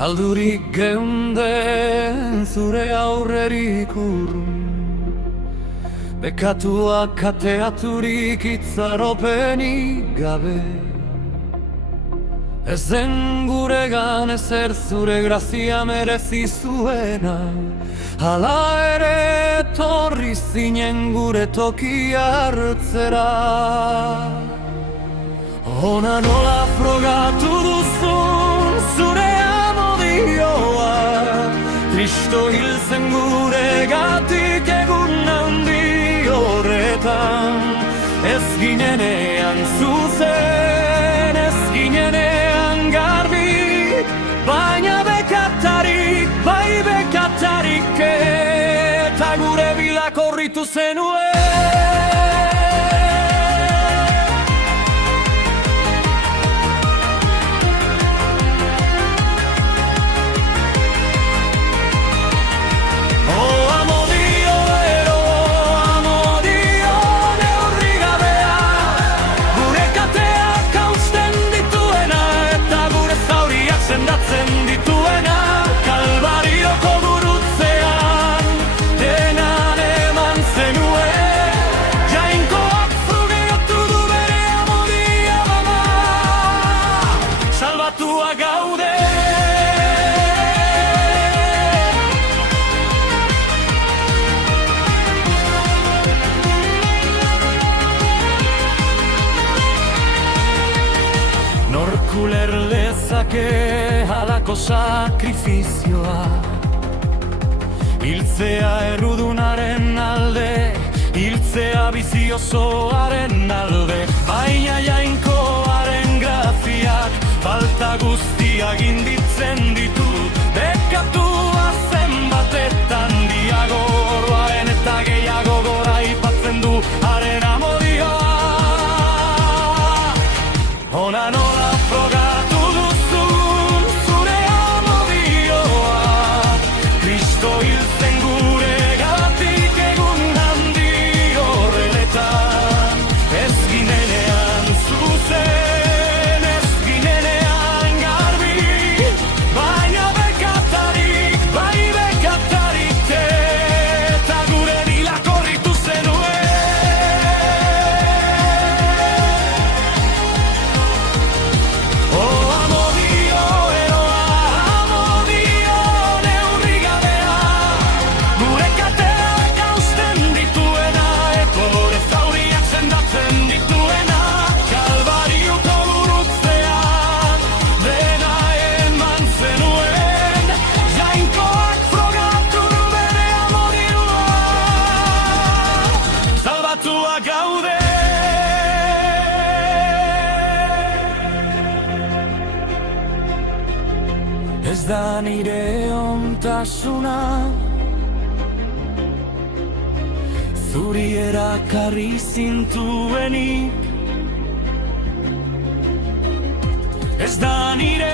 Galdurik geunden zure aurrerik urrun, bekatuak kateaturik itzaropenik gabe. Ez den guregan ezer zure grazia merezi zuena, hala ere etorri zinen gure tokia hartzera. Ona nola frogatu duzun zure amodioa, Kristo hil zen guregatik egun handi horretan. Ez ginenean zuzen, ez ginenean garbi, baina bekatarik, bai bekatarik, eta gure bila korritu zenuen. Uler lezake halako sakrifizioa, hiltzea errudunaren alde, hiltzea bizi osoaren alde. Baina jainkoaren graziak falta guztia ginditzen ditu, bekatua zenbatetan diagorroaren eta gehiago gora ipatzen du haren amodioa. Ona nola frogatu duzun zure amodioa, Kristo hil zen guregatik egun handi horreletan. Ez ginenean zuzen, ez ginenean garbi, baina bekatarik, bai bekatarik, eta gure bila korritu zenuen. Ez da nire ontasuna, zuri erakarri zintuenik. Ez da nire